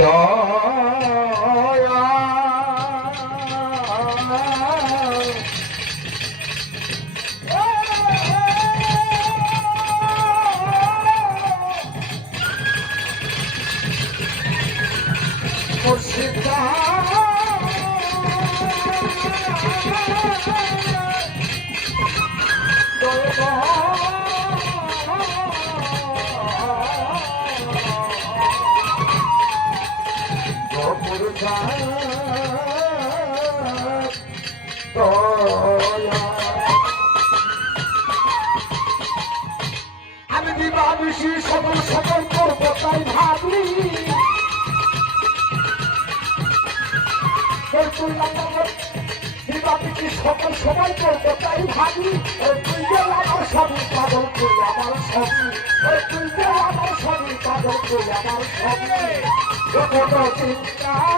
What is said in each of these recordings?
Oh. আমি বিবাহী সকল সকল করব, তাই ভাবি। বিবাহী সকল সময় করব, তাই ভাবি। তুই আমার সবই পাগল তুই আমার সবই তুই আমার সবই পাগল তুই আমার সবই চিন্তা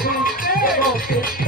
Come on, you.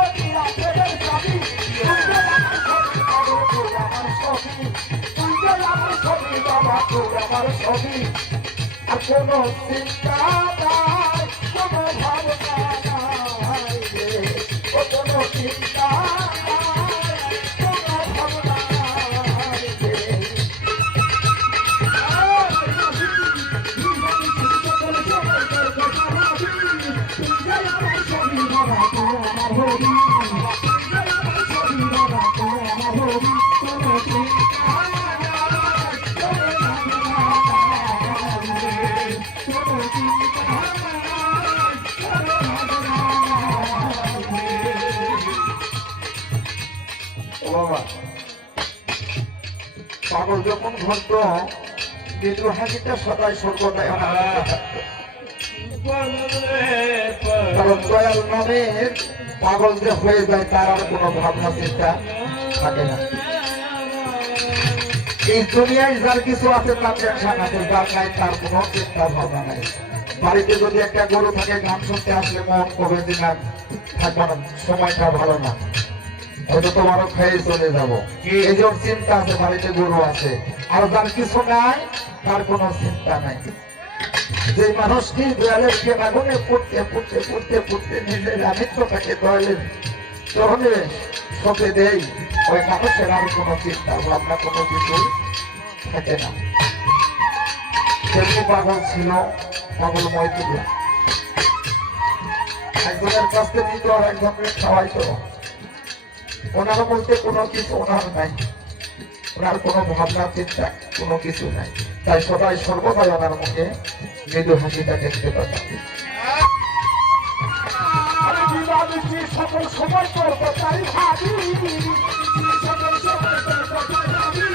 আমার ছবি আর কোনো চিন্তা নাই কোনো ভাবনা কোনো চিন্তা পাগল যখন ঘটতো মৃদু হাসিটা সদাই সর্বদাই কারণ পাগল যে হয়ে যায়, তার আর কোনো ভাবনা, চিন্তা থাকে না। এই দুনিয়ায় যার কিছু আছে, তার টেনশন আছে যার নাই, তার কোনো চিন্তা ভাবনা নাই। বাড়িতে যদি একটা গরু থাকে, গান শুনতে আসলে মন কবে যে না থাকব না, সময়টা ভালো না। হয়তো তোমারও খেয়ে চলে যাব। এই যে চিন্তা আছে বাড়িতে গরু আছে। আর যার কিছু নাই তার কোনো চিন্তা নাই। যে মানুষটি দেয়ালের কেনাগুনে পড়তে পড়তে পড়তে পড়তে নিজের আমিত্বটাকে দয়ালের চরণে সঁপে দেই ওই মানুষের আর কোনো চিন্তা ভাবনা কোনো কিছু থাকে না। তেমনি পাগল ছিল পাগল একজনের কাছ থেকে নিত আর একজনকে খাওয়াইতো। ওনার বলতে কোনো কিছু ওনার নাই। ওনার কোনো ভাবনা চিন্তা, কোনো কিছু নাই। তাই সবাই সর্বদাই ওনার মুখে মৃদু হাসিটা দেখতে পেতাম সকল সময় করব তাই ভাবি সকল সময় করব তাই ভাবি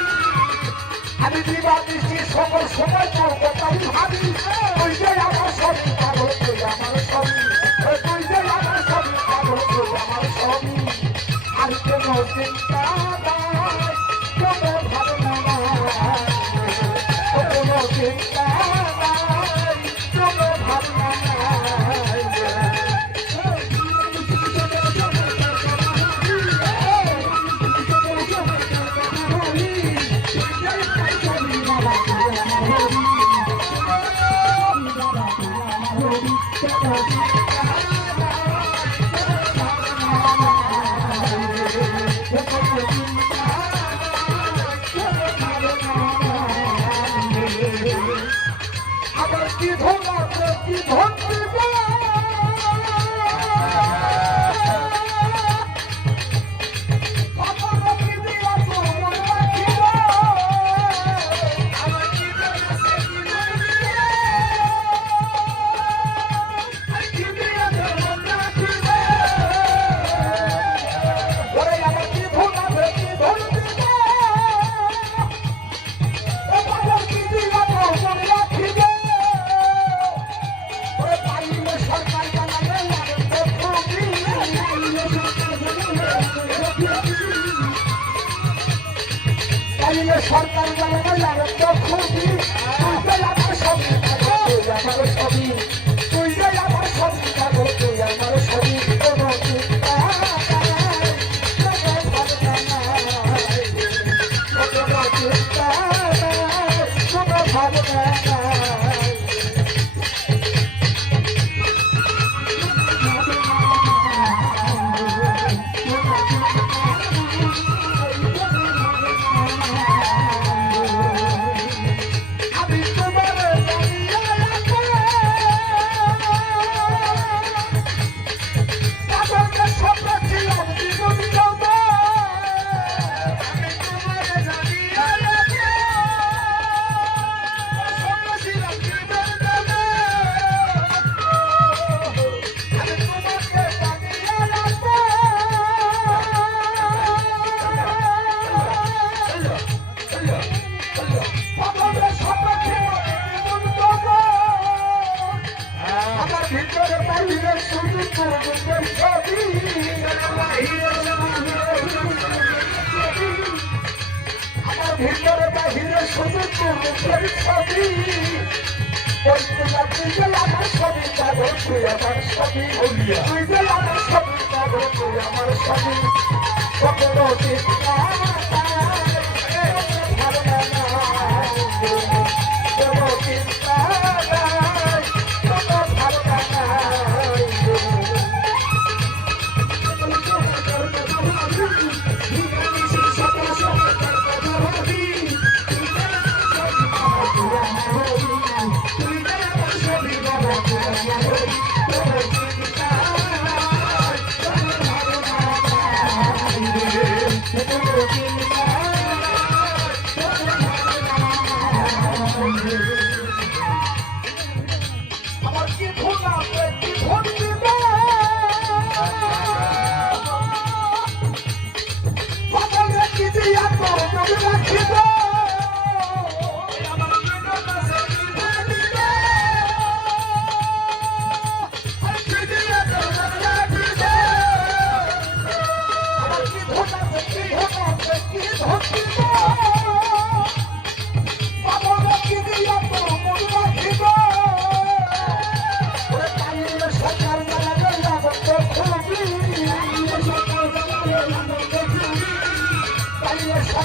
আমি বিবাদিছি সকল সময় করব, তাই ভাবি। ভিতরে বাহিরে শুধু তোর ছবি। তুই যে আমার ছবি পাগল তুই আমার ছবি। তুই যে আমার ছবি পাগল তুই আমার ছবি। সকল চিন্তা ভাবনা